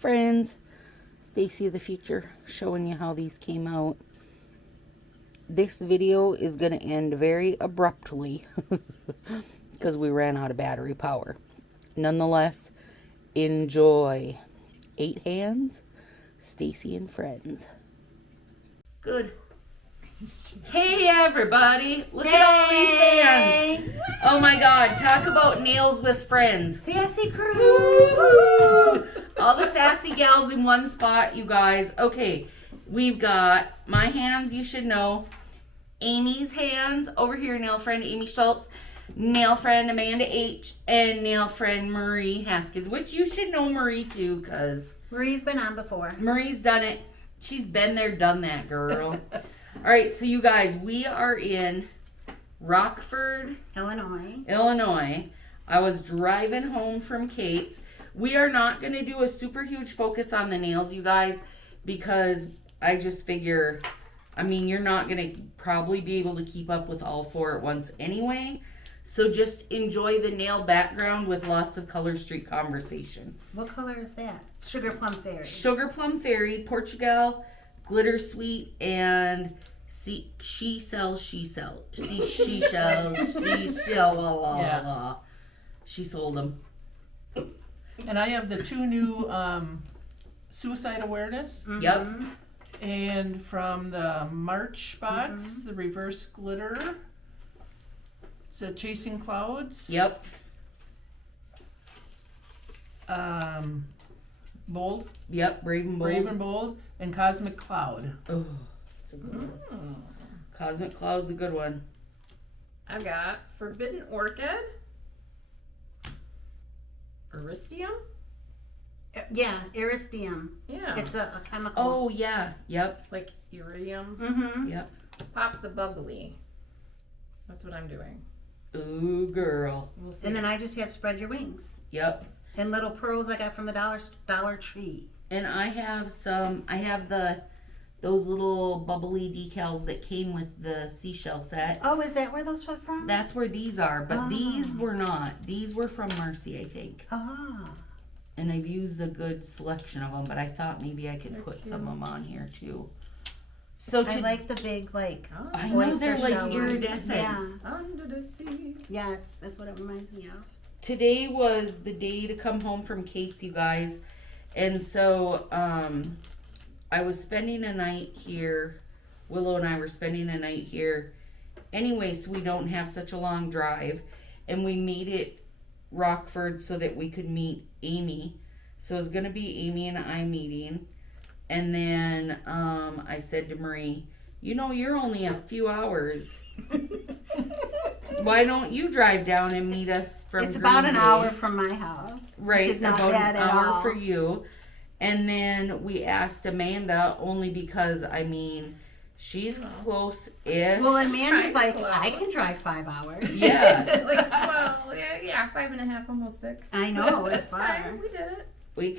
friends, Stacy of the future, showing you how these came out. This video is going to end very abruptly because we ran out of battery power. Nonetheless, enjoy. 8 hands, Stacy and friends. Good. Hey everybody, look at all these hands. Oh my god, talk about nails with friends. Sassy crew. Woo-hoo. All the sassy gals in one spot, you guys. Okay, we've got my hands, you should know. Amy's hands over here, nail friend Amy Schultz, nail friend Amanda H, and nail friend Marie Haskins, which you should know Marie too, because Marie's been on before. Marie's done it. She's been there, done that, girl. All right, so you guys, we are in Rockford, Illinois. I was driving home from Kate's. We are not going to do a super huge focus on the nails, you guys, because I just figure, I mean, you're not going to probably be able to keep up with all 4 at once anyway. So just enjoy the nail background with lots of Color Street conversation. What color is that? Sugar Plum Fairy. Sugar Plum Fairy, Portugal, Glitter Sweet, and she sells. She sold them. And I have the 2 new suicide awareness. Mm-hmm. Yep. And from the March box, the reverse glitter. It's a Chasing Clouds. Yep. Bold. Yep, Brave and Bold. Brave and Bold. And Cosmic Cloud. Oh, that's a good one. Cosmic Cloud's a good one. I've got Forbidden Orchid, Aristium. Yeah, Aristium. Yeah. It's a chemical. Oh, yeah. Yep. Like iridium. Mm-hmm. Yep. Pop the Bubbly. That's what I'm doing. Ooh, girl. We'll see. And then I just have Spread Your Wings. Yep. And little pearls I got from the Dollar Tree. And I have those little bubbly decals that came with the seashell set. Oh, is that where those were from? That's where these are, but Oh. these were not. These were from Mercy, I think. Oh. And I've used a good selection of them, but I thought maybe I could They're put cute. some of them on here too. So I like the big, like, Oh, I know oyster they're like shell iridescent. Yeah. Under the sea. Yes, that's what it reminds me of. Today was the day to come home from Kate's, you guys. And so I was spending a night here. Willow and I were spending a night here anyway, so we don't have such a long drive. And we made it Rockford so that we could meet Amy. So it was going to be Amy and I meeting. And then I said to Marie, you know, you're only a few hours. Why don't you drive down and meet us from It's about Green an Bay? hour from my house. Right, Which is not about bad an at hour all. for you. And then we asked Amanda only because, I mean, she's close-ish. Well, Amanda's like, Close. I can drive 5 hours. Yeah, Like, well, yeah, 5.5, almost 6. I know, it's That's fine. far. We did it. we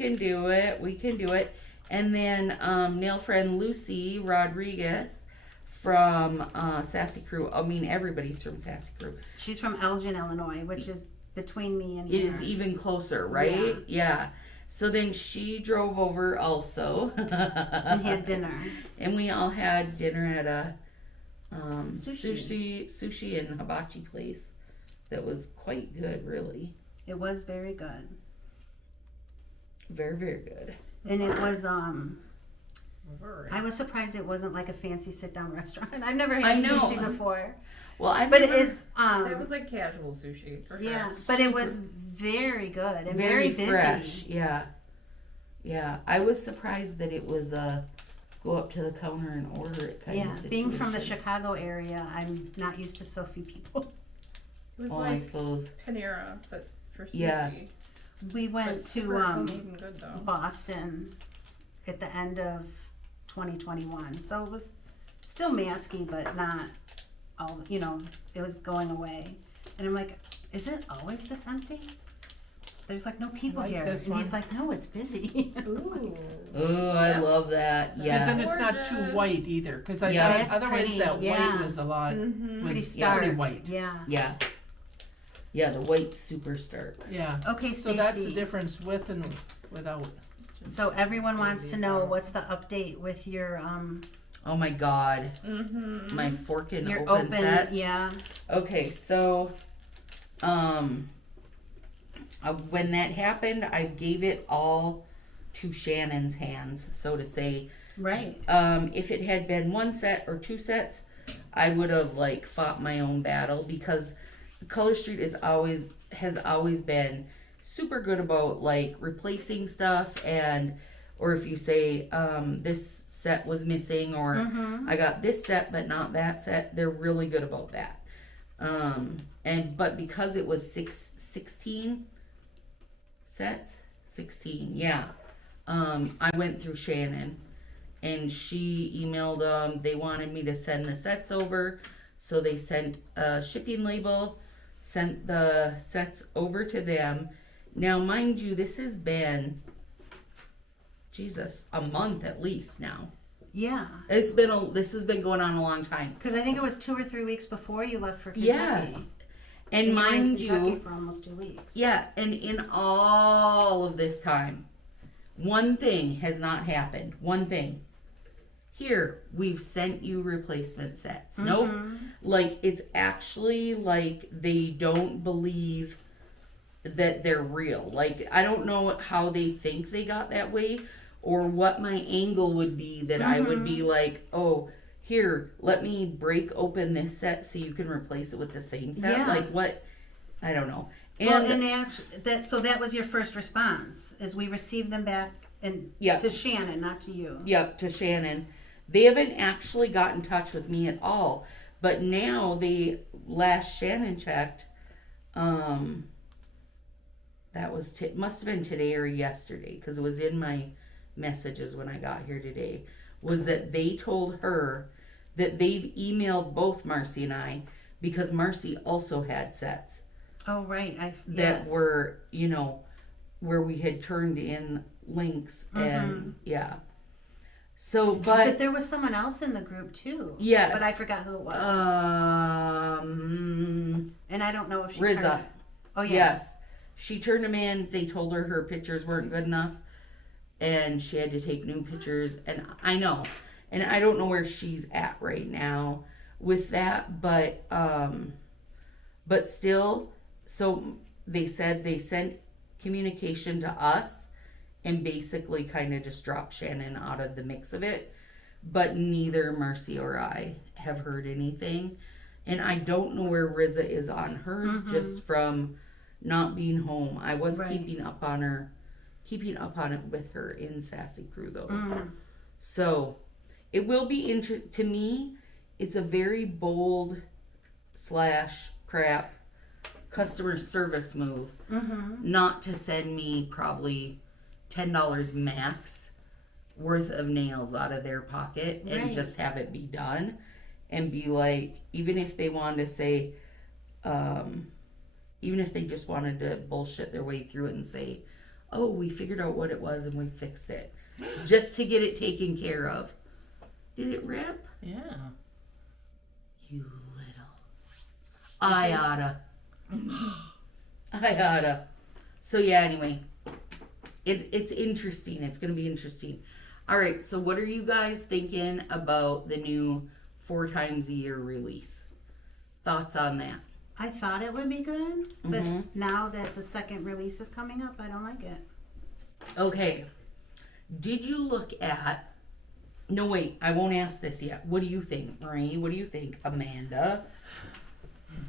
can do it. And then nail friend Lucy Rodriguez from Sassy Crew. I mean, everybody's from Sassy Crew. She's from Elgin, Illinois, which is between me and It here. is even closer, right? Yeah. So then she drove over also. And had dinner. And we all had dinner at a Sushi. sushi and hibachi place that was quite good, really. It was very good. Very, very good. And it was, Very. I was surprised it wasn't like a fancy sit-down restaurant. I've never I had know. sushi before. Well, I But it's, It was like casual sushi. For yeah, sure. but it was very good and very very busy. fresh. Yeah. Yeah. I was surprised that it was go up to the counter and order it kind Yeah, of situation. being from the Chicago area, I'm not used to so few people. It was Well, I like suppose. Panera, but for sushi. Yeah. We went But to super homemade and good though. Boston at the end of 2021, so it was still masky, but not all. You know, it was going away, and I'm like, is it always this empty? There's like no people like here, this and he's one. like, no, it's busy. Ooh. Oh, I love that. Yeah. And it's not too Gorgeous. white either, because I Yeah. thought That's otherwise pretty, that yeah. white was a lot. Mm-hmm. Pretty Was stark. pretty white. Yeah. Yeah. Yeah, the white's super stark. Yeah. Okay, So that's the Stacy. difference with and without. So everyone wants to know what's the update with your Oh my God. Mm-hmm. My fork and your open sets. yeah. Okay, so when that happened, I gave it all to Shannon's hands, so to say. Right. If it had been one set or two sets, I would have like fought my own battle, because Color Street has always been super good about like replacing stuff, and or if you say this set was missing, or I got this set but not that set, they're really good about that. But because it was 16 sets, 16, yeah. I went through Shannon, and she emailed them. They wanted me to send the sets over, so they sent a shipping label, sent the sets over to them. Now, mind you, this has been, Jesus, a month at least now. Yeah. This has been going on a long time. Because I think it was 2 or 3 weeks before you left for Kentucky. Yes. And you were in mind Kentucky you, for almost 2 weeks. yeah, and in all of this time, one thing has not happened. One thing. Here, we've sent you replacement sets. Nope. Like, it's actually like they don't believe that they're real. Like, I don't know how they think they got that way, or what my angle would be that I would be like, oh, here, let me break open this set so you can replace it with the same set. Yeah. Like, what? I don't know. And, Well, and so that was your first response, is we received them back and to Shannon, not to you. Yep, to Shannon. They haven't actually got in touch with me at all. But now last Shannon checked, that was, must have been today or yesterday, because it was in my messages when I got here today, was that they told her that they've emailed both Marcy and I, because Marcy also had sets. Oh, right. That were, where we had turned in links and, yeah. So, but there was someone else in the group too. Yes. But I forgot who it was. And I don't know if she Rizza. Oh, yeah. Yes. She turned them in. They told her her pictures weren't good enough, and she had to take new pictures. And I know. And I don't know where she's at right now with that, but still, so they said they sent communication to us and basically kind of just dropped Shannon out of the mix of it. But neither Marcy or I have heard anything. And I don't know where Rizza is on hers, just from not being home. I was keeping up on it with her in Sassy Crew though. So it will be to me, it's a very bold / crap customer service move not to send me probably $10 max worth of nails out of their pocket and just have it be done, and be like, even if they wanted to say, even if they just wanted to bullshit their way through it and say, oh, we figured out what it was and we fixed it, just to get it taken care of. Did it rip? Yeah. You little. I oughta. So yeah, anyway. It's interesting. It's going to be interesting. All right, so what are you guys thinking about the new 4 times a year release? Thoughts on that? I thought it would be good, but now that the second release is coming up, I don't like it. Okay. Did you look at... No, wait, I won't ask this yet. What do you think, Marie? What do you think, Amanda?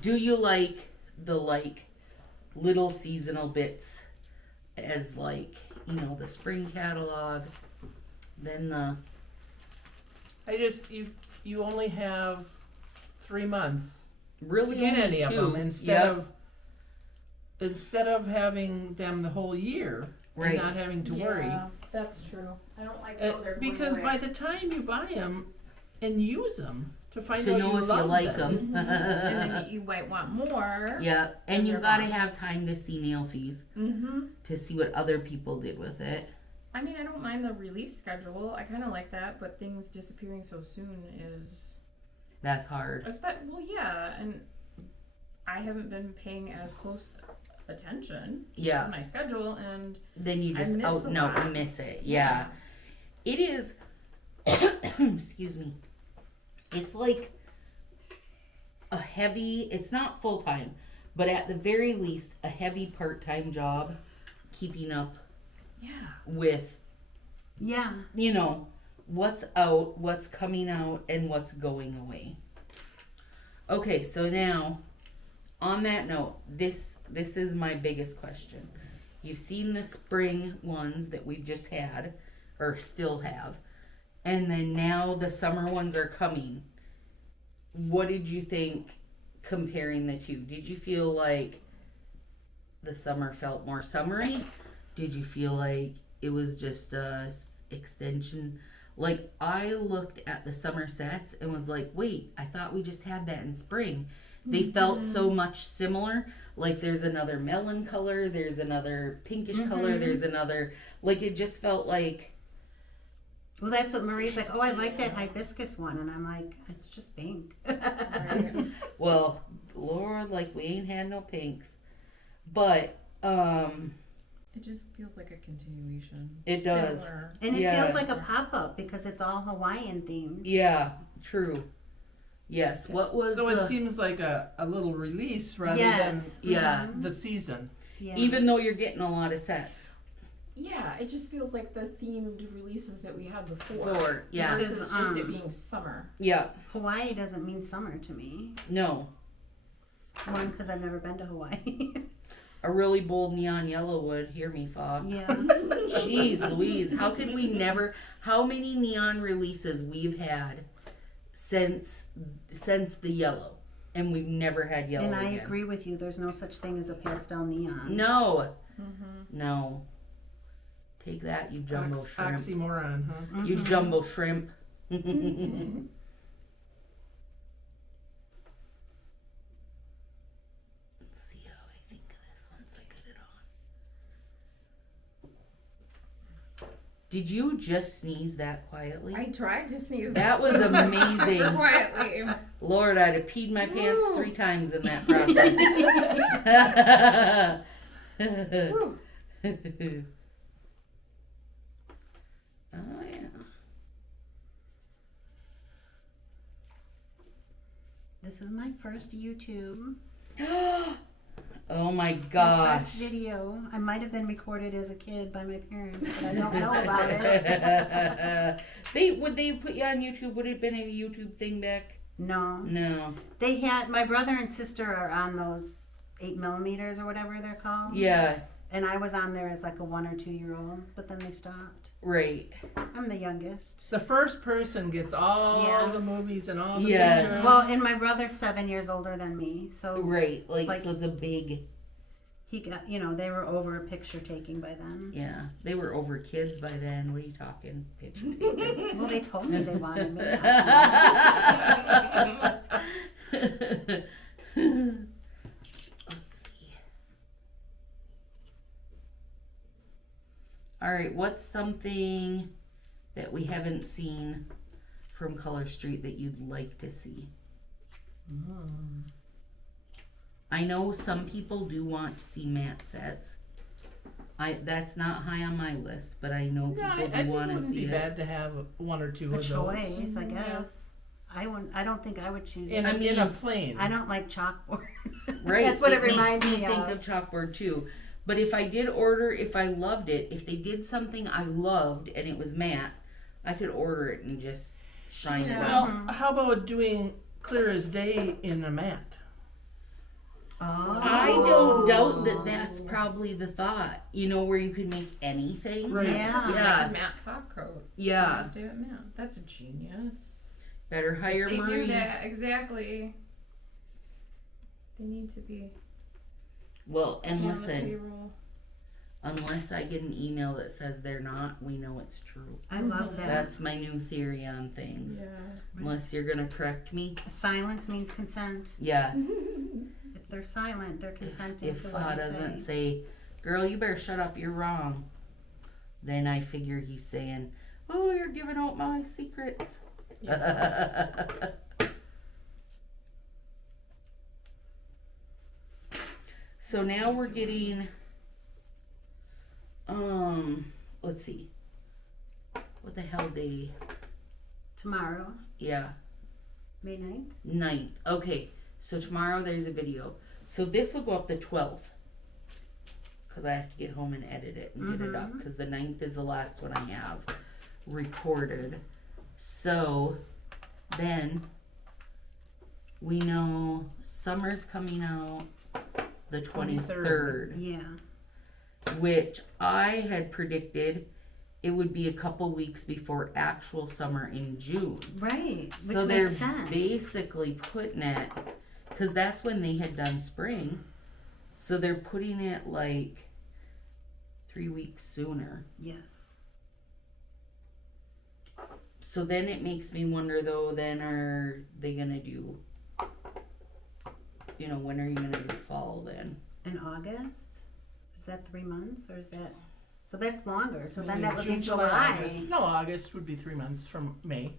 Do you like the, little seasonal bits as, the spring catalog, then the... You only have 3 months really to get only any of 2. them instead of having them the whole year and not having to worry. Yeah, that's true. I don't like how they're going because away. by the time you buy them and use them to find to out know you if love you like them. And then you might want more. Yeah, and you they're gotta gone. have time to see nail fees to see what other people did with it. I mean, I don't mind the release schedule. I kind of like that, but things disappearing so soon is... That's hard. Well, yeah, and I haven't been paying as close attention. Yeah. To my schedule, and Then you I just, miss oh, a no, lot. I miss it. Yeah. It is, excuse me. It's like a heavy, it's not full-time, but at the very least, a heavy part-time job keeping up with, Yeah. you know, what's out, what's coming out, and what's going away. Okay, so now, on that note, this is my biggest question. You've seen the spring ones that we just had, or still have, and then now the summer ones are coming. What did you think comparing the two? Did you feel like the summer felt more summery? Did you feel like it was just a extension? Like, I looked at the summer sets and was like, wait, I thought we just had that in spring. They felt so much similar. Like, there's another melon color, there's another pinkish color, there's another, like, it just felt like, Well, that's what Marie's like, oh, I like that hibiscus one. And I'm like, it's just pink. well, Lord, like, we ain't had no pinks. But, it just feels like a continuation. It does. Similar. And it Yeah. feels like a pop-up because it's all Hawaiian themed. yeah, true. Yes, what was So the, it seems like a little release rather Yes. yeah, than the season. Yeah. even though you're getting a lot of sets. Yeah, it just feels like the themed releases that we had before. Forward, yeah, Versus just Because, it being summer. yeah, Hawaii doesn't mean summer to me. no. One, because I've never been to Hawaii. A really bold neon yellow would, hear me, Fa. Yeah. Jeez Louise, how could we never, how many neon releases we've had since the yellow, and we've never had yellow And I again. agree with you. There's no such thing as a pastel neon. No, Mm-hmm. no. Take that, you jumbo shrimp. Oxymoron, huh? You jumbo shrimp. Let's see how I think of this once I get it on. Did you just sneeze that quietly? I tried to sneeze. That was amazing. Quietly. Lord, I'd have peed my pants Woo. 3 times in that process. Woo. Oh, yeah. This is my first YouTube. Oh my My gosh. first video. I might have been recorded as a kid by my parents, but I don't know about it. Would they put you on YouTube? Would it have been a YouTube thing back? No. No. They had, my brother and sister are on those 8mm or whatever they're called. Yeah, And I was on there as like a 1 or 2 year old, but then they stopped. right. I'm the youngest. The first person gets all Yeah. the movies and all the Yeah. pictures. Well, and my brother's 7 years older than me, so Right. Like, Like- so it's a big, he got, they were over picture taking by then. yeah. They were over kids by then. What are you talking? Picture taking. Well, they told me they wanted me. Let's see. All right, what's something that we haven't seen from Color Street that you'd like to see? I know some people do want to see matte sets. That's not high on my list, but I know Yeah, people I do think it want to wouldn't see be it. bad to have 1 or 2 A of those. choice, I Yeah. guess. I don't think I would choose In, it. in a plane. I don't like chalkboard. Right. That's what it reminds makes me think of. of chalkboard too. But if I did order, if I loved it, if they did something I loved and it was matte, I could order it and just shine it Yeah. up. Well, how about doing clear as day in a matte? Oh. I don't doubt that that's probably the thought. You know, where you could make anything. Right. Yeah. Yeah. Like a matte top coat. Yeah. Just do it matte. That's a genius. Better hire They Marie. do that exactly. They need to be Well, and on the listen, payroll. unless I get an email that says they're not, we know it's true. I love that. That's my new theory on things. Yeah. Unless you're gonna correct me. Silence means consent. Yeah. If they're silent, they're consenting If to Fa what you doesn't say. say, girl, you better shut up, you're wrong, then I figure he's saying, oh, you're giving out my secrets. So now we're getting, let's see. What the hell day? Tomorrow, Yeah, May 9th. 9th. Okay, so tomorrow there's a video. So this will go up the 12th. Because I have to get home and edit it and get it up. Because the 9th is the last one I have recorded. So then we know summer's coming out the 23rd. Yeah. Which I had predicted it would be a couple weeks before actual summer in June. Right. Which So they're makes sense. basically putting it, because that's when they had done spring. So they're putting it like 3 weeks sooner. Yes. So then it makes me wonder though, then are they gonna do, when are you gonna do fall then? In August? Is that 3 months or is that? So that's longer. So then Maybe that would be June, July. August. No, August would be 3 months from May.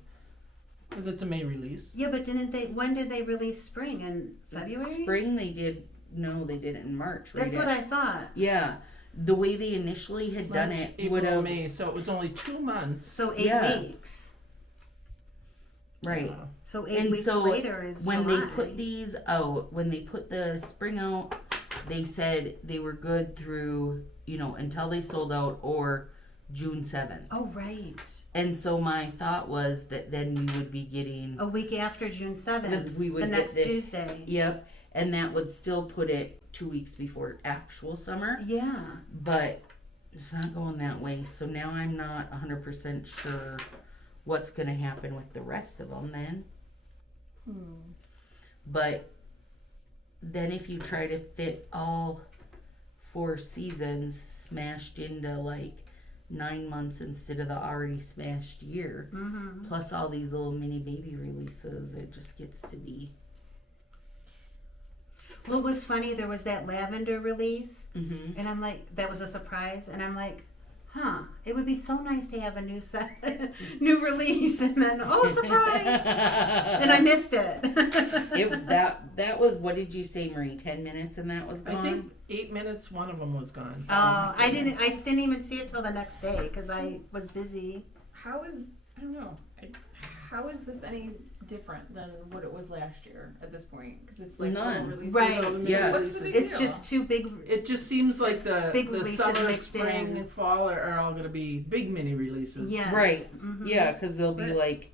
Because it's a May release. Yeah, but when did they release spring? In February? Spring they did, no, they did it in March. That's what I thought. Yeah, the way they initially had done March, it April, would have, May, so it was only 2 months. So 8 Yeah. weeks. right. So 8 And weeks so later is When July. they put these out, when they put the spring out, they said they were good through, until they sold out or June 7th. Oh, right. And so my thought was that then we would be getting, A week after June 7th. that we would the get next Tuesday. Yep, and that would still put it 2 weeks before actual summer, Yeah. but it's not going that way. So now I'm not 100% sure what's going to happen with the rest of them then. But then if you try to fit all 4 seasons smashed into like 9 months instead of the already smashed year, Mm-hmm. plus all these little mini baby releases, it just gets to be. What was funny, there was that lavender release, Mm-hmm. and I'm like, that was a surprise, and I'm like, it would be so nice to have a new new release, and then, oh, surprise! And I missed it. That was, what did you say, Marie? 10 minutes and that was gone? I think 8 minutes, one of them was gone. I didn't even see it till the next day, because I was busy. I don't know. How is this any different than what it was last year at this point? Because it's like None. little releases, Right. little mini Yeah. releases. What's It's just too big. It just seems like the big releases summer, mixed spring, in. and fall are all going to be big mini releases. Yes. Right. Mhm. Yeah, because they'll be But- like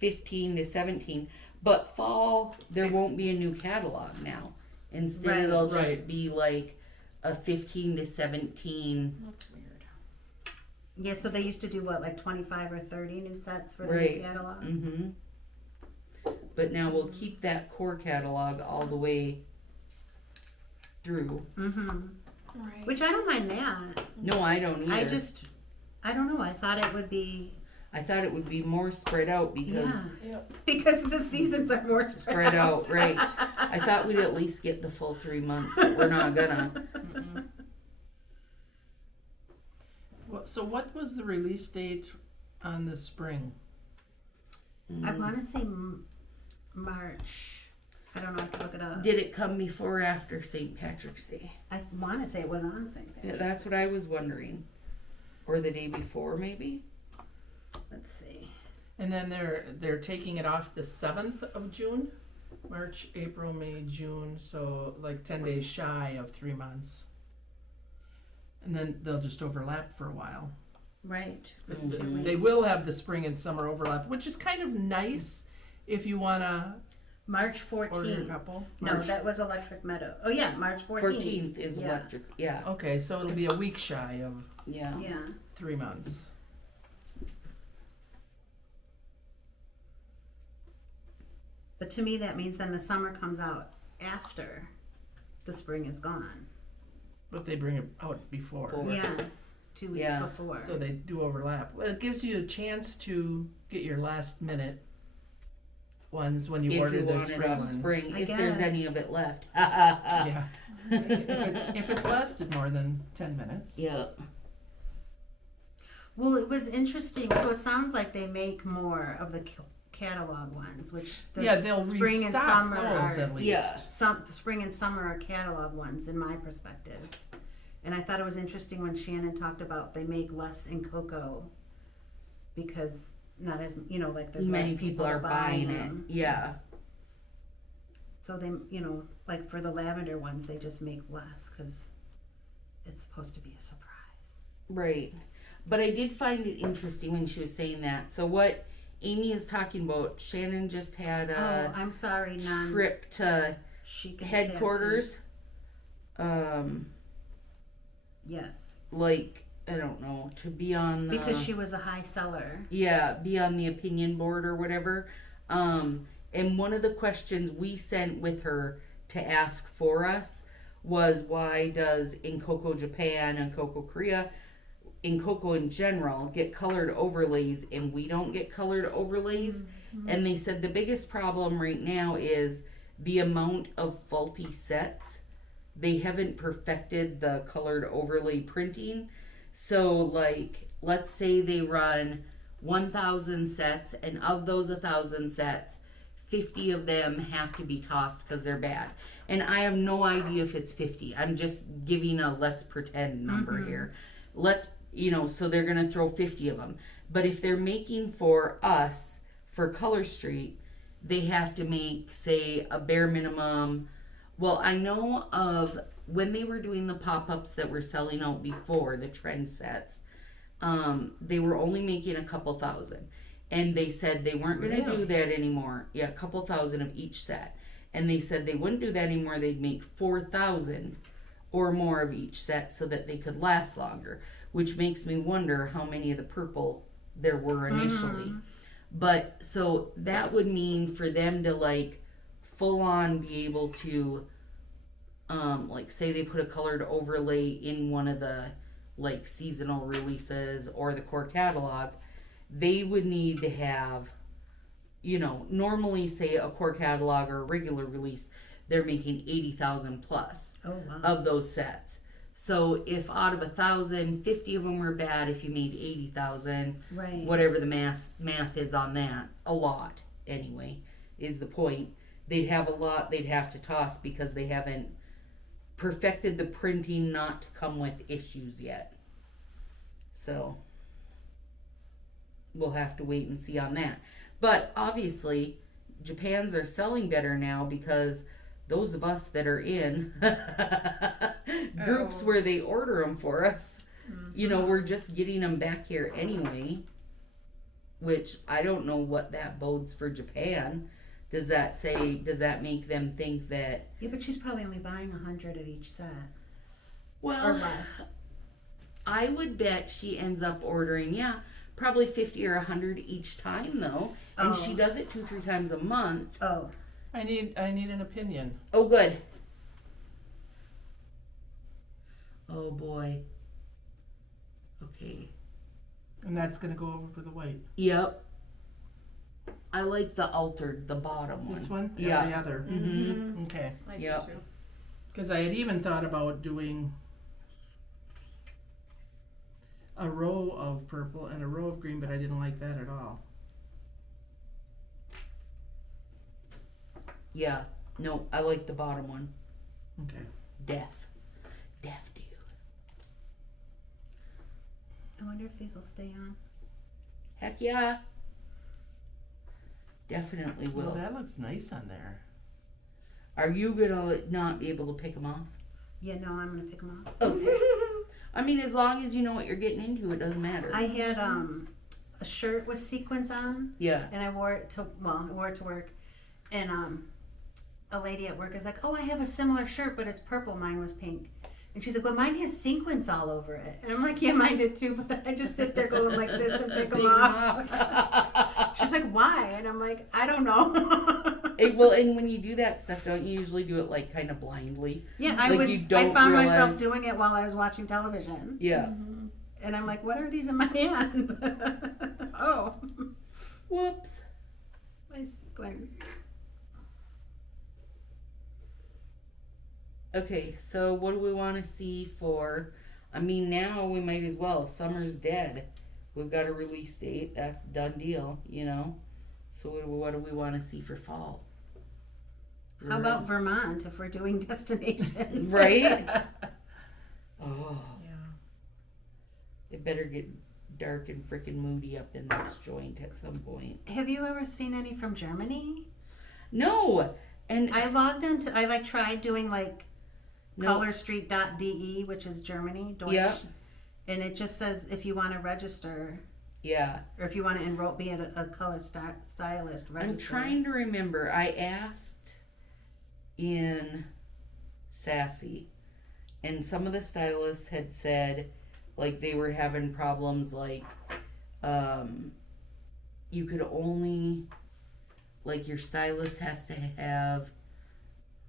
15 to 17. But fall, there won't be a new catalog now. Instead, Right. it'll just Right. be like a 15 to 17. That's weird. Yeah, so they used to do what, like 25 or 30 new sets for the Right. new catalog? Mm-hmm. But now we'll keep that core catalog all the way through. Mm-hmm. Right. Which I don't mind that. No, I don't either. I don't know, I thought it would be, I thought it would be more spread out because yeah. Yep. Because the seasons are more spread out, right. I thought we'd at least get the full 3 months, but we're not gonna. Mm-mm. So what was the release date on the spring? I want to say March. I don't know, I have to look it up. Did it come before or after St. Patrick's Day? I want to say it was on St. Yeah, Patrick's. that's what I was wondering. Or the day before, maybe? Let's see. And then they're taking it off the 7th of June, March, April, May, June, so like 10 days shy of 3 months. And then they'll just overlap for a while. Right. But For 2 They weeks. will have the spring and summer overlap, which is kind of nice if you want to March order a 14th. couple. No, March- that was Electric Meadow. Oh yeah, March 14th. 14th is Yeah. electric. Yeah. Okay, so it'll be a week shy of Yeah. Yeah. 3 months. But to me, that means then the summer comes out after the spring is gone. But they bring it out before. Forward. Yes, 2 weeks Yeah. before. So they do overlap. Well, it gives you a chance to get your last minute ones when you If order you the want spring it off ones. spring, I if there's guess. any of it left. Yeah. if it's lasted more than 10 minutes. Yeah. Well, it was interesting. So it sounds like they make more of the catalog ones, which the Yeah, they'll spring and restock summer those are at least. Yeah. spring and summer are catalog ones in my perspective. And I thought it was interesting when Shannon talked about they make less in cocoa because not as like there's Many less people are buying them. it. Yeah. So they like for the lavender ones they just make less because it's supposed to be a surprise. Right. But I did find it interesting when she was saying that. So what Amy is talking about, Shannon just had a I'm sorry, trip to Chic and headquarters. Yes. Like, I don't know, to be on the... Because she was a high seller. Yeah, be on the opinion board or whatever. And one of the questions we sent with her to ask for us was why does in Coco Japan and Coco Korea, in Coco in general, get colored overlays and we don't get colored overlays? Mm-hmm. And they said the biggest problem right now is the amount of faulty sets. They haven't perfected the colored overlay printing. So like, let's say they run 1,000 sets, and of those 1,000 sets, 50 of them have to be tossed because they're bad. And I have no idea if it's 50. I'm just giving a let's pretend number here. Let's, so they're going to throw 50 of them. But if they're making for us, for Color Street, they have to make, say, a bare minimum. Well, I know of when they were doing the pop-ups that were selling out before, the trend sets, they were only making a couple thousand. And they said they weren't going to do that anymore. Yeah, a couple thousand of each set. And they said they wouldn't do that anymore. They'd make 4,000 or more of each set so that they could last longer. Which makes me wonder how many of the purple there were initially. But, so that would mean for them to, like, full on be able to, like, say they put a colored overlay in one of the, like, seasonal releases or the core catalog, they would need to have, normally say a core catalog or a regular release, they're making 80,000 plus of those sets. So if out of 1,000, 50 of them were bad, if you made 80,000, right, whatever the math is on that, a lot anyway, is the point. They'd have a lot they'd have to toss because they haven't perfected the printing not to come with issues yet. So we'll have to wait and see on that. But obviously, Japan's are selling better now because those of us that are in groups where they order them for us, we're just getting them back here anyway, which I don't know what that bodes for Japan. Does that make them think that... Yeah, but she's probably only buying 100 of each set. Well, or less. I would bet she ends up ordering, probably 50 or 100 each time though. And she does it 2-3 times a month. Oh. I need an opinion. Oh, good. Oh boy. Okay. And that's gonna go over for the white. Yep. I like the altered, the bottom one. This one? Yeah. The other. Mm-hmm. Okay. I do Yep. too. Because I had even thought about doing a row of purple and a row of green, but I didn't like that at all. Yeah. No, I like the bottom one. Okay. Death, dude. I wonder if these will stay on. Heck yeah. Definitely will. Well, that looks nice on there. Are you gonna not be able to pick them off? Yeah, no, I'm gonna pick them off. Okay. I mean, as long as you know what you're getting into, it doesn't matter. I had a shirt with sequins on, Yeah. and I wore it to work, and a lady at work is like, "Oh, I have a similar shirt, but it's purple. Mine was pink." And she's like, "Well, mine has sequins all over it." And I'm like, "Yeah, mine did too, but I just sit there going like this and pick them off." She's like, "Why?" And I'm like, "I don't know." Well, and when you do that stuff, don't you usually do it like kind of blindly? Yeah, Like you don't I found realize- myself doing it while I was watching television. Yeah. Mm-hmm. And I'm like, "What are these in my hand?" Oh, Whoops. my sequins. Okay, so what do we want to see for... I mean, now we might as well. Summer's dead. We've got a release date. That's a done deal, So what do we want to see for fall? How about Vermont if we're doing destinations? Right? Oh, Yeah. it better get dark and freaking moody up in this joint at some point. Have you ever seen any from Germany? No, and I logged into, I like tried doing like no, colorstreet.de, which is Germany, Deutsch. Yeah. And it just says if you want to register, yeah. or if you want to enroll, be a color stylist, register. I'm trying to remember. I asked in Sassy, and some of the stylists had said, like, they were having problems, like, you could only, like, your stylist has to have,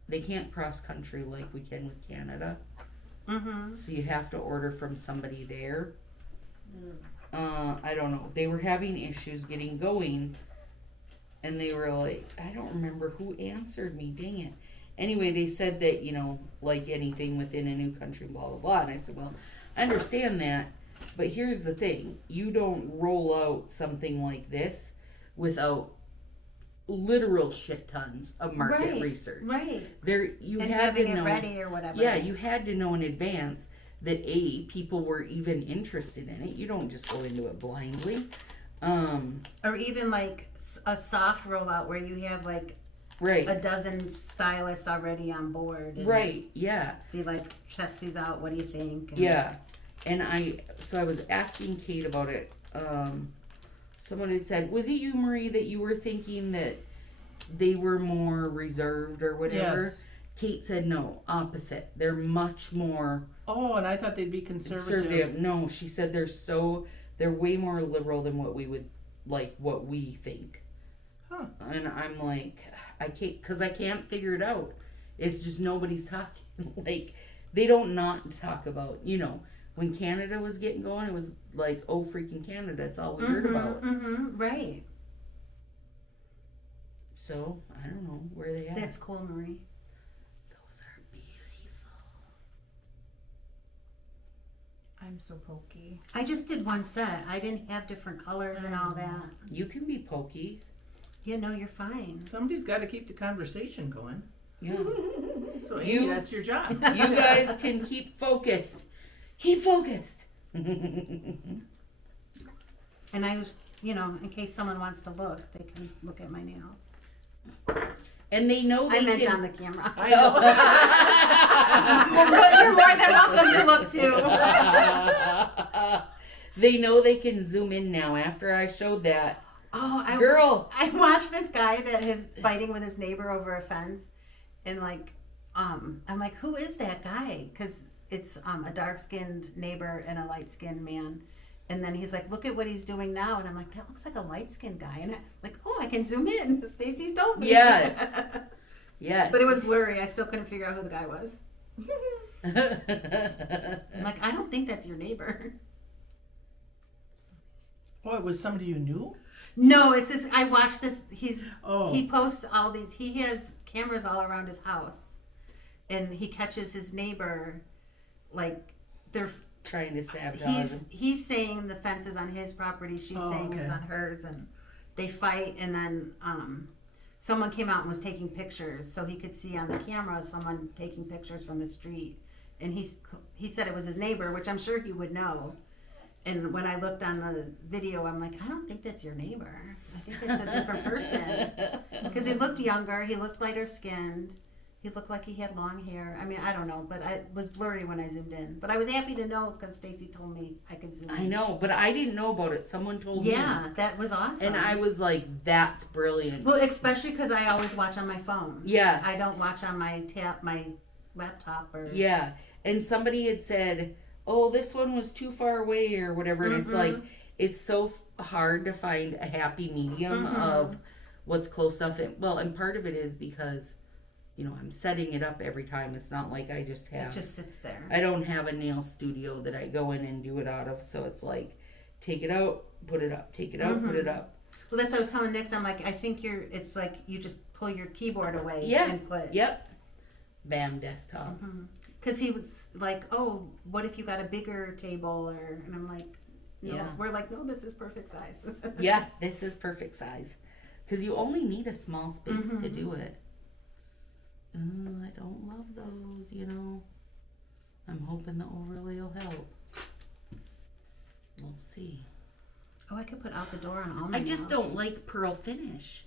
they can't cross country like we can with Canada. Mm-hmm. So you have to order from somebody there. I don't know. They were having issues getting going, and they were like, I don't remember who answered me, dang it. Anyway, they said that, you know, like anything within a new country, blah, blah, blah. And I said, well, I understand that, but here's the thing. You don't roll out something like this without literal shit tons of market research. Right. There, you And had having to know, it ready or whatever. yeah, you had to know in advance that people were even interested in it. You don't just go into it blindly. Or even like a soft rollout where you have like Right. a dozen stylists already on board. And Right. Yeah. Be like, test these out. What do you think? And Yeah. And I was asking Kate about it. Someone had said, was it you, Marie, that you were thinking that they were more reserved or whatever? Yes. Kate said no, opposite. They're much more Oh, and I thought they'd be conservative. No, she said they're way more liberal than what we would, like, what we think. Huh. And I'm like, I can't figure it out. It's just nobody's talking. Like, they don't not talk about, you know, when Canada was getting going, it was like, oh, freaking Canada. It's all we heard about. Mm-hmm, right. So, I don't know where they at. That's cool, Marie. Those are beautiful. I'm so pokey. I just did one set. I didn't have different colors and all that. You can be pokey. You know, you're fine. Somebody's got to keep the conversation going. Yeah. So, Amy, that's your job. You guys can keep focused. Keep focused. And I was, you know, in case someone wants to look, they can look at my nails. And they know they I meant can... on the camera. I know. You're more than welcome to look too. They know they can zoom in now after I showed that. Oh, Girl. I watched this guy that is fighting with his neighbor over a fence, and like, I'm like, who is that guy? Because it's a dark-skinned neighbor and a light-skinned man. And then he's like, look at what he's doing now. And I'm like, that looks like a light-skinned guy. And I'm like, oh, I can zoom in. Stacy's told me. Yes. Yes. But it was blurry. I still couldn't figure out who the guy was. I'm like, I don't think that's your neighbor. Oh, it was somebody you knew? No, it's this. I watched this. He posts all these. He has cameras all around his house, and he catches his neighbor, like they're trying to sabotage him. He's saying the fence is on his property. She's saying it's on hers, and they fight. And then someone came out and was taking pictures, so he could see on the camera someone taking pictures from the street. And he said it was his neighbor, which I'm sure he would know. And when I looked on the video, I'm like, I don't think that's your neighbor. I think it's a different person. Because he looked younger. He looked lighter skinned. He looked like he had long hair. I mean, I don't know, but it was blurry when I zoomed in. But I was happy to know because Stacy told me I could zoom in. I know, but I didn't know about it. Someone told me. Yeah, that was awesome. And I was like, that's brilliant. Well, especially because I always watch on my phone. Yes. I don't watch on my laptop or... Yeah. And somebody had said, oh, this one was too far away or whatever. And it's like, it's so hard to find a happy medium of what's close enough. And part of it is because, you know, I'm setting it up every time. It's not like I just have... It just sits there. I don't have a nail studio that I go in and do it out of. So it's like, take it out, put it up. Take it out, put it up. Well, that's what I was telling Nick. I'm like, I think it's like you just pull your keyboard away and put... Yep. Bam, desktop. Because he was like, oh, what if you got a bigger table? And I'm like, no. Yeah. We're like, no, this is perfect size. Yeah, this is perfect size. Because you only need a small space to Mhm. do it. Oh, I don't love those, you know. I'm hoping the overlay will help. We'll see. Oh, I could put out the door on all my I just nails. don't like pearl finish.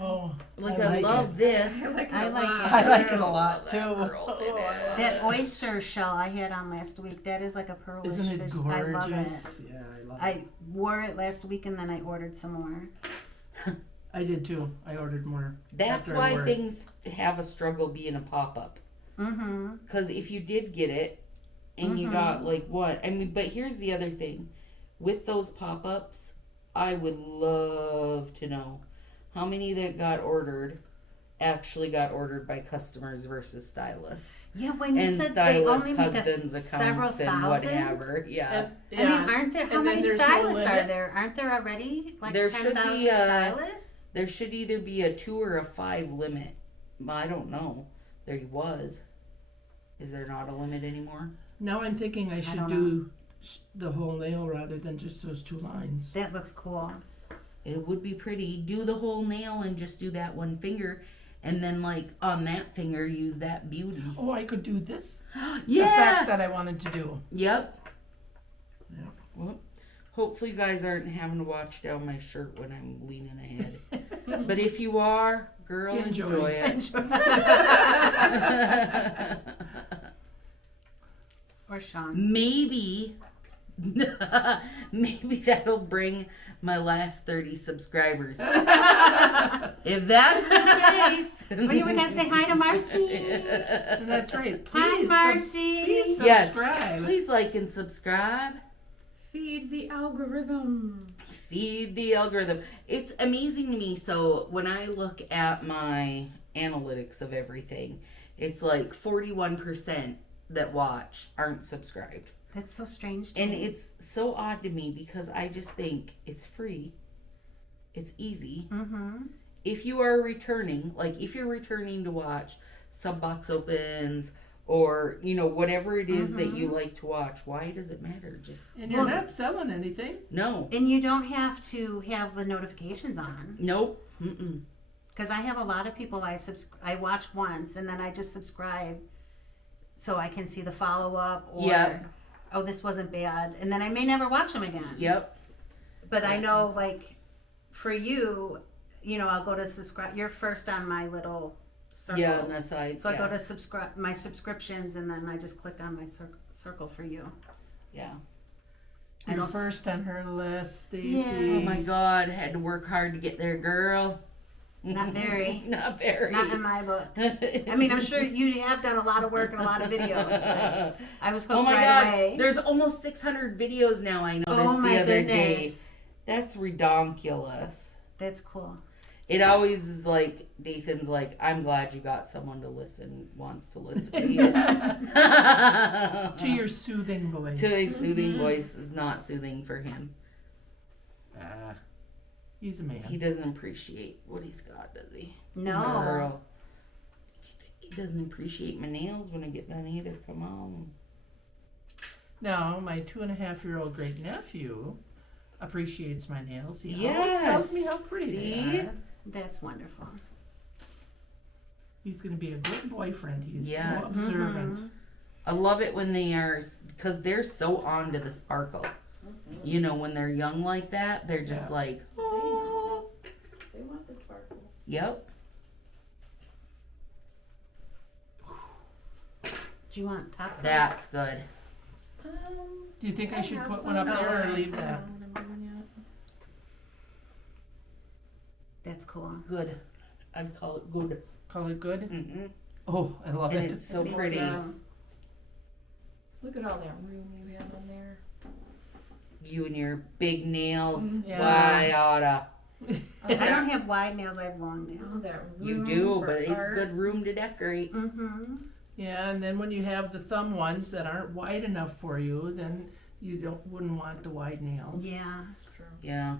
Oh, Like I I like love this. I like I it. like it a lot That too. pearl Oh, I finish. love That oyster shell I had on last week, that is like a pearlish Isn't it fish. gorgeous? I love it. Yeah, I love it. I wore it last week and then I ordered some more. I did too. I ordered more. That's after I why wore it. things have a struggle being a pop-up. Mm-hmm. Because if you did get it and you got like what? I mean, but here's the other thing. With those pop-ups, I would love to know how many that got ordered actually got ordered by customers versus stylists. Yeah, when you And said they stylists, only make husbands, several accounts, and thousand. whatever. Yeah. I mean, aren't there, how And then many there's no stylists are limit. there? Aren't there already like There should 10,000 be, stylists? There should either be a 2 or a 5 limit. I don't know. There was. Is there not a limit anymore? Now I'm thinking I should don't do the whole nail rather than just those 2 lines. That looks cool. It would be pretty. Do the whole nail and just do that one finger. And then, like, on that finger, use that beauty. Oh, I could do this Yeah! effect that I wanted to do. Yep. Yep. Well, hopefully you guys aren't having to watch down my shirt when I'm leaning ahead. But if you are, girl, enjoy it. Or Sean. Maybe that'll bring my last 30 subscribers. If that's the case. Well, you were going to say hi to Marcy. That's right. Hi, Please, Marcy. please Yes. subscribe. Please like and subscribe. Feed the algorithm. Feed the algorithm. It's amazing to me. So when I look at my analytics of everything, it's like 41% that watch aren't subscribed. That's so strange to And me. it's so odd to me because I just think it's free. It's easy. Mm-hmm. If you are returning, like if you're returning to watch sub box opens or, you know, whatever it is that you like to watch, why does it matter? Just And you're Well- not selling anything. no. And you don't have to have the notifications on. Nope. Mm-mm. Because I have a lot of people I watch once and then I just subscribe so I can see the follow-up or, Yep. oh, this wasn't bad. And then I may never watch them again. Yep. But I know, like, for you, you know, I'll go to subscribe. You're first on my little circles. Yeah, on the side. So I yeah. go to subscribe my subscriptions and then I just click on my circle for you. Yeah. I You're don't- first on her list, Stacy. Yeah. Oh my God, had to work hard to get there, girl. Not very. Not very. Not in my book. I mean, I'm sure you have done a lot of work and a lot of videos. But I was hooked Oh my right God, away. there's almost 600 videos now. I noticed Oh my the other goodness. day. That's redonkulous. That's cool. It always is like Nathan's like, I'm glad you got someone to listen, wants to listen to you. To your soothing voice. To a soothing voice is not soothing for him. He's a man. He doesn't appreciate what he's got, does he? No. Girl. He doesn't appreciate my nails when I get done either. Come on. Now, my 2.5-year-old great nephew appreciates my nails. He always Yes. tells me how pretty See? they are. That's wonderful. He's going to be a good boyfriend. He's Yes. so observant. Mhm. I love it when they are, because they're so on to the sparkle. You know, when they're young like that, they're just Yeah. like, oh. They want the sparkle. Yep. Do you want top? That's good. Do you think I should have put some. one up there or okay. leave that? That's cool. Good. I'd call it good. Call it good? Mm-hmm. Oh, I love And it. it's so Me pretty. too. Look at all that room you have in there. You and your big nails. Yeah. Why oughta. I don't have wide nails. I have long All nails. that You room do, for but it's art. good room to decorate. Mm-hmm. Yeah, and then when you have the thumb ones that aren't wide enough for you, then you wouldn't want the wide nails. Yeah. That's true. Yeah.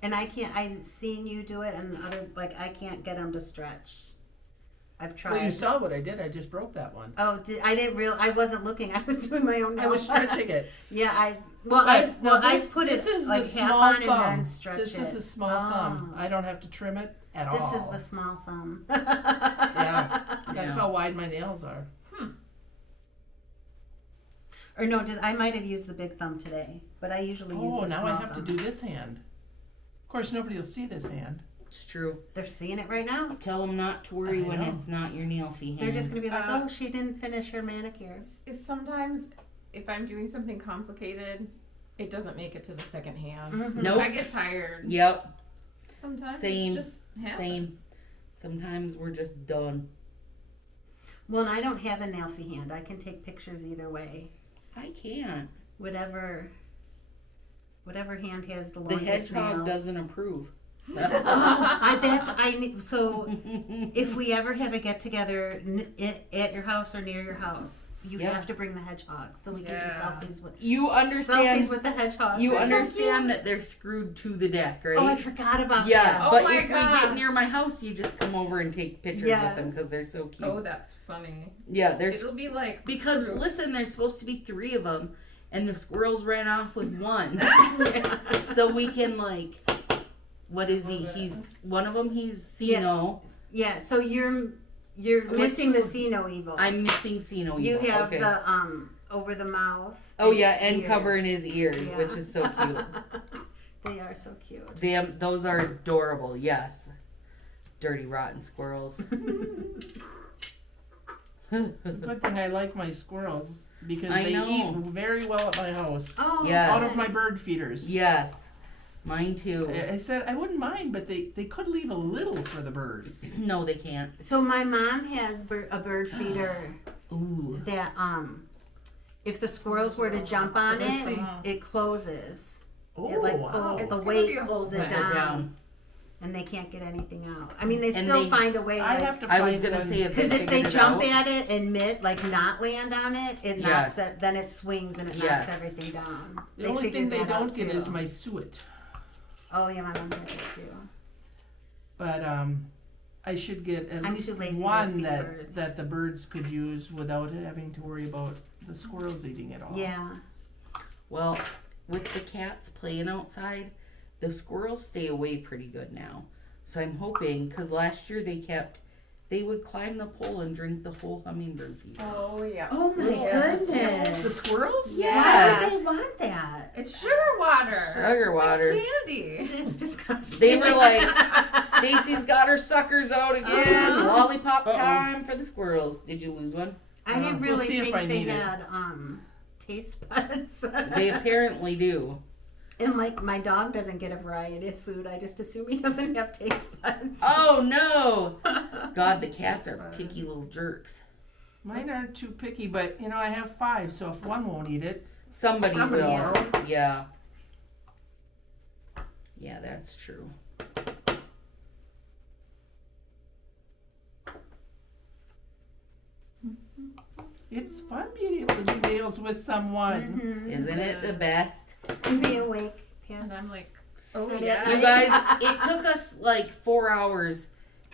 And I've seen you do it, and I can't get them to stretch. I've tried. Well, you saw what I did. I just broke that one. Oh, I didn't I wasn't looking. I was doing my own nails. I was stretching it. Yeah, I This put is it like the half small on thumb. and then stretch This it. is a small thumb. I don't have to trim it at This all. is the small thumb. Yeah, that's Yeah. how wide my nails are. Or no, I might have used the big thumb today, but I usually use Oh, the now small I have thumb. to do this hand. Of course, nobody will see this hand. It's true. They're seeing it right now. Tell them not to worry I when know. it's not your nail-fee hand. They're just gonna be like, "Oh, she didn't finish her manicure." Is sometimes if I'm doing something complicated, it doesn't make it to the second hand. Mhm. Nope. I get tired. Yep. Sometimes Same. it just happens. Same. Sometimes we're just done. Well, and I don't have a nail-fee hand. I can take pictures either way. I can't. Whatever hand has the The longest hedgehog nails. doesn't approve. So if we ever have a get together at your house or near your house, you Yeah. have to bring the hedgehog so we can do Yeah. selfies with You understand. the hedgehog. You They're so understand cute. that they're screwed to the deck, right? Oh, I forgot about Yeah, that. Oh but my if we get gosh. near my house, you just come over and take pictures with them Yes. because they're so cute. Oh, that's funny. Yeah, there's It'll be like because proof. listen, there's supposed to be 3 of them, and the squirrels ran off with 1. So we can like, what is he? He's one of them. He's Sino. Yeah, so you're missing the Sino evil. I'm missing Sino. you evil. have okay. the over the mouth. Oh yeah, and ears. covering his ears, Yeah. which is so cute. They are so cute. Those are adorable. Yes, dirty rotten squirrels. It's a good thing I like my squirrels because I they know. eat very well at my house. Oh, Yes. Out of my bird feeders. Yes, mine too. I said I wouldn't mind, but they could leave a little for the birds. No, they can't. So my mom has a bird feeder Ooh. that if the squirrels were to jump on Let's it, see. it closes. Oh, It like wow. the It's gonna weight be a pulls it Pulls it down, down. and they can't get anything out. I mean, they And still they- find a way. I Like, have to I find was gonna one. say if because if they figured it jump out- at it and not land on it, it knocks Yes. it. Then it swings and it Yes. knocks everything down. The only thing they figured that don't out, get too. is my suet. Oh yeah, my mom has it too. But I should get at I'm least too lazy to one feed that birds. that the birds could use without having to worry about the squirrels eating it all. Yeah. Well, with the cats playing outside, the squirrels stay away pretty good now. So I'm hoping, because last year they would climb the pole and drink the whole hummingbird feed. Oh yeah. Oh my Yes. goodness. The squirrels? Why Yes. would they want that? It's sugar water. Sugar water. It's like candy. It's disgusting. They were like, Stacy's got her suckers out again. Uh-huh. Lollipop Uh-oh. time for the squirrels. Did you lose one? I didn't We'll really see if think I they need it. had taste buds. They apparently do. And like my dog doesn't get a variety of food. I just assume he doesn't have taste buds. Oh no! God, the cats are picky little jerks. Mine aren't too picky, but I have 5, so if one won't eat it, Somebody Somebody will. will. Yeah. Yeah, that's true. it's fun being able to do nails with someone. Mm-hmm. Isn't it the best? And be awake And past. I'm like, oh Not yeah. yet. You guys, it took us like 4 hours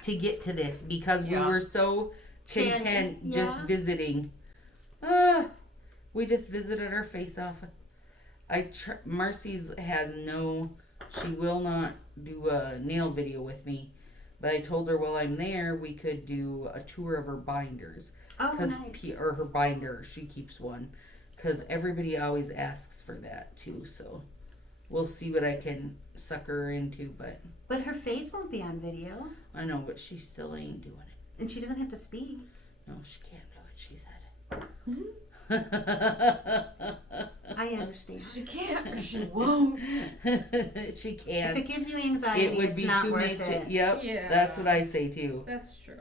to get to this because Yeah. we were so content Chatting, just yeah. visiting. We just visited our face off. Marcy's she will not do a nail video with me. But I told her while I'm there, we could do a tour of her binders. Oh, Cause nice. or her binder, she keeps one. Because everybody always asks for that too. So we'll see what I can sucker her into. But But her face won't be on video, I know, but she still ain't doing it. and she doesn't have to speak. No, she can't do it, she said. I understand. She can't or she won't. She If can. it gives you anxiety, It would it's be not too worth much. it. Yep, Yeah. that's what I say too. That's true.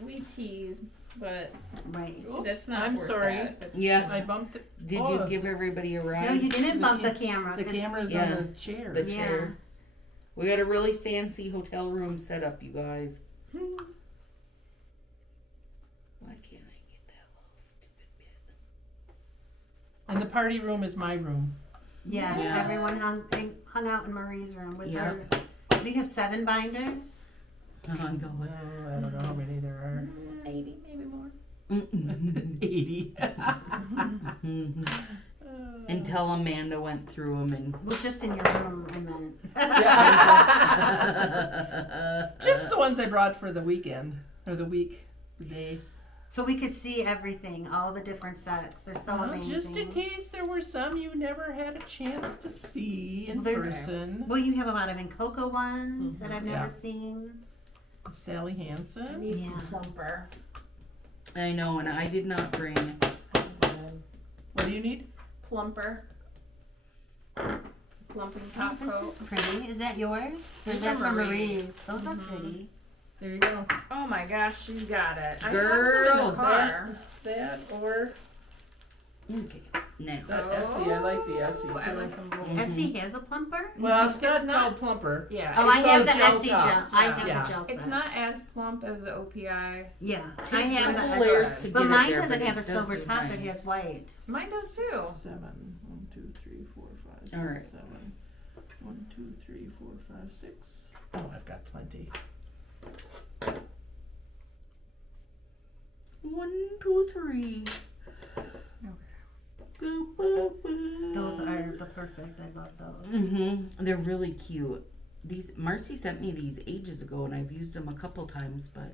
We tease, but Right. Oops, that's not I'm worth sorry. that if it's- Yeah. I bumped it. Did Oh, you give everybody a ride? No, you didn't The bump the cam- camera. The 'cause- camera's Yeah. on the chair. The Yeah. chair. We got a really fancy hotel room set up, you guys. Why can't I get that little stupid bit? And the party room is my room. Yeah, Yeah. everyone hung out in Marie's room with Yep. her. Do you have 7 binders? Oh, God. No, I don't know how many there are. Maybe more. 80. Until Amanda went through them and. Well, just in your room, I meant. Just the ones I brought for the weekend or the day. So we could see everything, all the different sets. They're so amazing. Just in case there were some you never had a chance to see in There's- person. Well, you have a lot of Coco ones that I've never seen. Sally I Hansen. need Yeah. some plumper. I know, and I did not bring. What do you need? Plumper. Plumping Oh, top this coat. is pretty. Is that yours? Or is These that are from Marie's. Marie's? Those are pretty. There you go. Oh my gosh, she's got it. I Girl, have some in the car. That or Okay, now. that Essie. I like the Essie Oh, I too. like them both. Essie has a plumper? Well, it's not It's not- called plumper. Yeah. Oh, I It's have a the gel Essie top. gel. I have Yeah. the gel set. It's not as plump as the OPI. Yeah, I Takes have a the couple layers Essie. to But get it mine there, doesn't but have a it does silver do top. It nice. has white. Mine does too. 7. 1, 2, 3, 4, 5, 6, All right. 7. 1, 2, 3, 4, 5, 6. Oh, I've got plenty. 1, 2, 3. Those are the perfect. I love those. Mm-hmm. They're really cute. These Marcy sent me these ages ago, and I've used them a couple times, but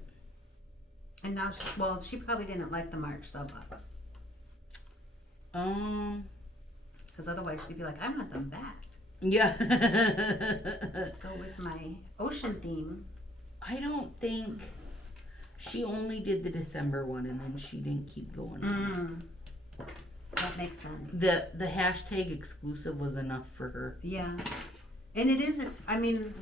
And now, she probably didn't like the March sub-ups. Because otherwise she'd be like, I want them back. yeah. Go with my ocean theme. I don't think she only did the December one, and then she didn't keep going. That makes sense. The hashtag exclusive was enough for her. Yeah. And it is, I mean,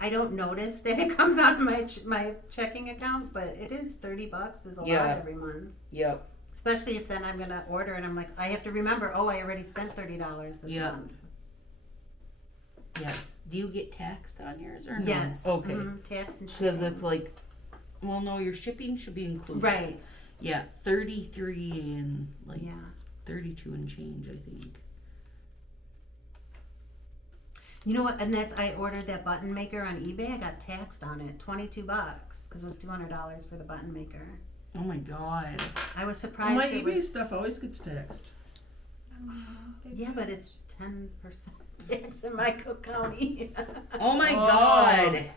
I don't notice that it comes out of my checking account, but it is $30 is a Yeah. lot every month. Yep. Especially if then I'm going to order and I'm like, I have to remember, oh, I already spent $30 this Yeah. month. Yes. Do you get taxed on yours or no? Yes. Okay. Tax and Because shipping. it's like, well, no, your shipping should be included. Right. Yeah, 33 and like Yeah. 32 and change, I think. You know what? And I ordered that button maker on eBay. I got taxed on it, $22 because it was $200 for the button maker. Oh my God. I was Well, surprised. my it eBay was, stuff always gets taxed. yeah, but it's 10% tax in my Cook County. Oh my Oh. God.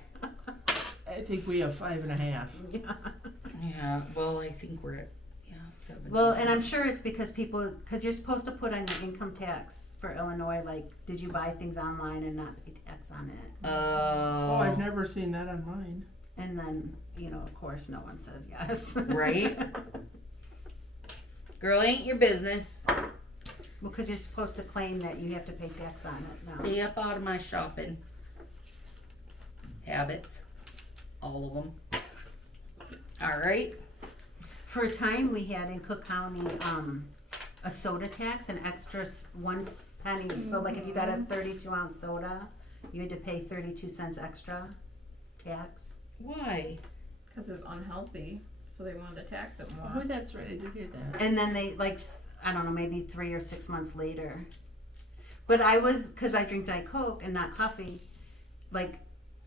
I think we have 5.5. Yeah. Yeah, well, I think we're at 7. Well, and I'm sure it's because you're supposed to put on your income tax for Illinois, like, did you buy things online and not pay tax on it? Oh, I've never seen that on mine. And then, of course, no one says yes. Right? Girl, ain't your business. Well, because you're supposed to claim that you have to pay tax on it now. Stay up out of my shopping habits. All of them. All right. For a time, we had in Cook County a soda tax, an extra 1 penny. So, like, if you got a 32-ounce soda, you had to pay 32 cents extra tax. Why? Because it's unhealthy, so they wanted to tax it Oh, more. that's right. I did hear that. And then they, like, I don't know, maybe 3 or 6 months later. But because I drink Diet Coke and not coffee, like,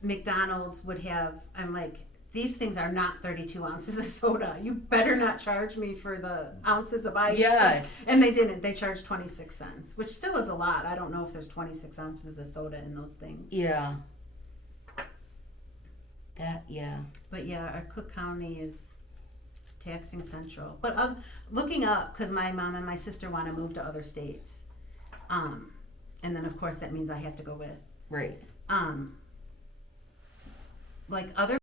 McDonald's would have, I'm like, these things are not 32 ounces of soda. You better not charge me for the ounces of ice. Yeah. And they didn't. They charged 26 cents, which still is a lot. I don't know if there's 26 ounces of soda in those things. Yeah. That, yeah. But yeah, our Cook County is taxing central. But looking up, because my mom and my sister want to move to other states. And then, of course, that means I have to go with. Right. Like other